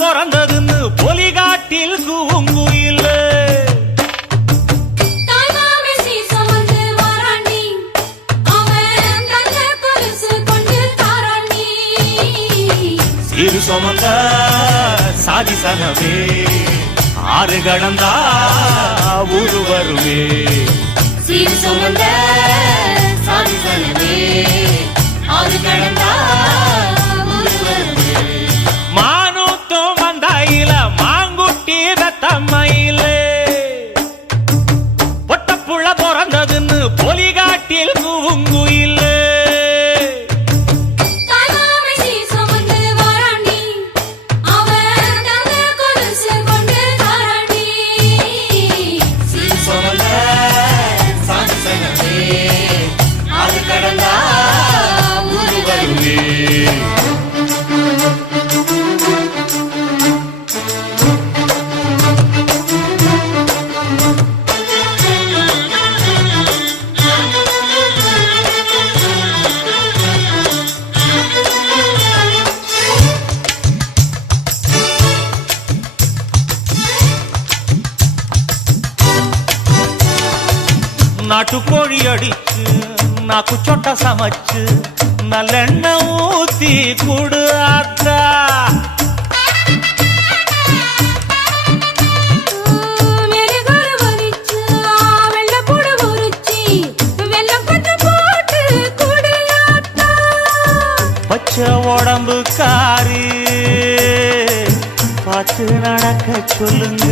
பிறந்ததுன்னு பொலிகாட்டில் கூங்குயில் சீரு சுமந்த சாதி சனவே ஆறு கடந்தா ஊரு வருவே சீரு சுமந்த சாதி சனவே ஆறு கடந்தா ஊரு வருவே மானூத்தும் வந்தாயில மாங்குட்டி ரத்தம்மையில பொட்டப்புள்ள பிறந்ததுன்னு பொலிகாட்டில் கூங்குயில் நாட்டுக்கோழி அடிச்சு நாக்கு சொட்ட சமைச்சு நல்லெண்ணெய் ஊத்தி குடு ஆத்தா பச்சை உடம்பு காரி பார்த்து நடக்க சொல்லுங்க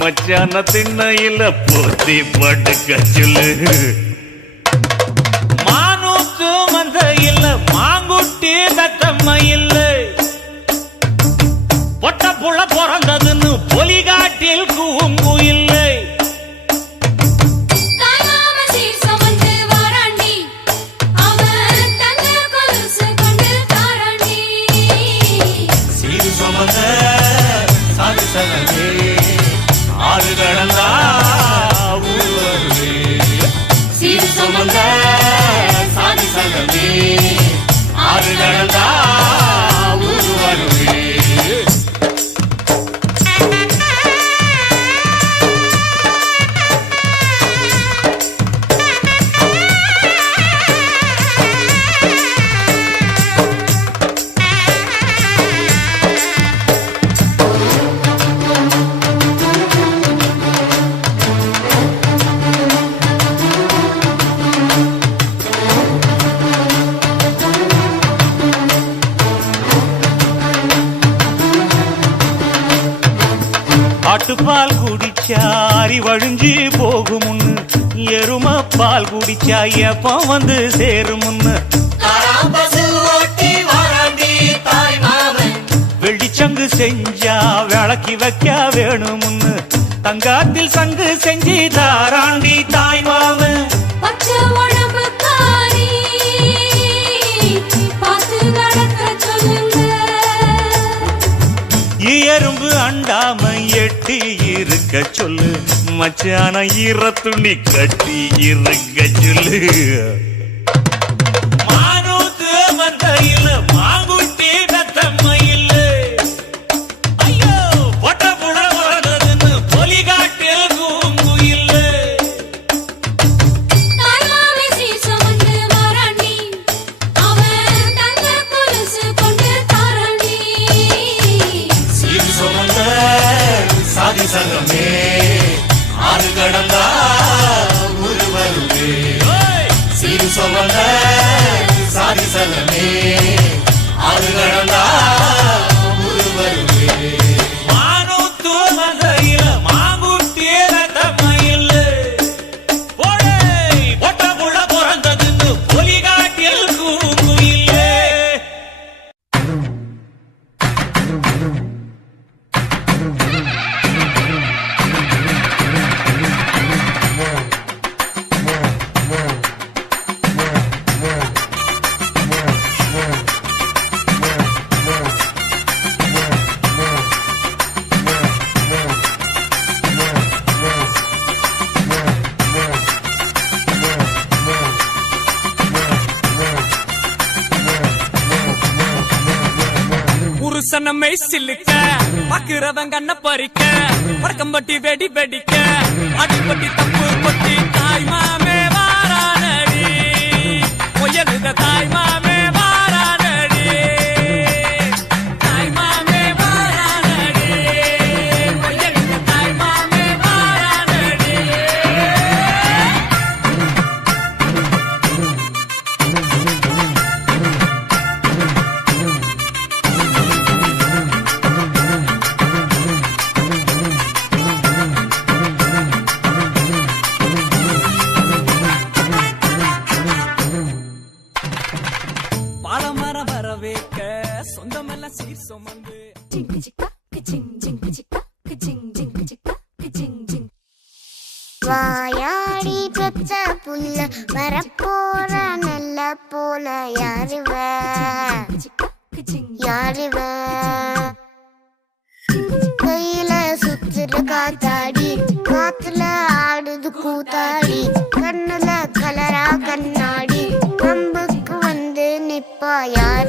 மச்சான திண்ணையில போத்தி படுக்க சொல்லு மானூத்து மந்த இல்ல மாங்குட்டி தத்தம்ம இல்ல பொட்ட புள்ள பிறந்ததுன்னு பொலிகாட்டில் கூங்கு இல்லை சீரு சுமந்த சாதி சனவே ஆறு கடந்தா ஊரு வருவே சீரு சுமந்த சாதி சனவே ஆறு கடந்தா ஊரு வருவே ஆட்டுப்பால் குடிச்சா அறிவழிஞ்சி போகுமுன்னு எரும பால் குடிச்சா எப்ப வந்து சேருமுன்னு வெள்ளிச்சங்கு செஞ்சா விளக்கி வைக்க வேணுமுன்னு தங்காத்தில் சங்கு செஞ்சு தாராண்டி தாய் மாமன் எறும்பு அண்டாம எட்டி இருக்க சொல்லு மச்சான ஈர துணி கட்டி இருக்க சொல்லு மானூத்து வந்த இல்ல மாங்குட்டி தத்தம்ம இல்ல ஐயோ பொட்ட புள்ள பிறந்ததுன்னு பொலிகாட்டில் கூங்கு இல்ல சாதி சங்கமே ஆறு கடந்தா ஊரு வருவே சீரு சுமந்த சாதி சங்கமே ஆறு கடந்தா ஊரு வருவே மானூத்து மந்தையில மாங்குட்டி ரத்தம்ம இல்ல பொட்ட புள்ள பிறந்ததுன்னு பொலிகாட்டில் கூங்கு இல்ல வசனமே சில்லுக்க பாக்குறவன் கண்ண பறிக்க வடக்கம்பட்டி வெடி வெடிக்க அடிப்பட்டி தப்பு கொட்டி தாய் மாமே வாரானடி பொயலுத தாய் மாமே வாரானடி தாய் மாமே வாரானடி பொயலுத தாய் மாமே வாரானடி பாலமரம் வரவேற்க சொந்தமெல்லாம் சீர் சுமந்து வாயாடி பெற்ற புல்ல வரப்போற நல்ல போல யாருவ யாருவ கையில சுத்துற காத்தாடி காத்துல ஆடுது கூத்தாடி கண்ணுல கலரா கண்ணாடி கம்புக்கு வந்து நிப்பா யாரு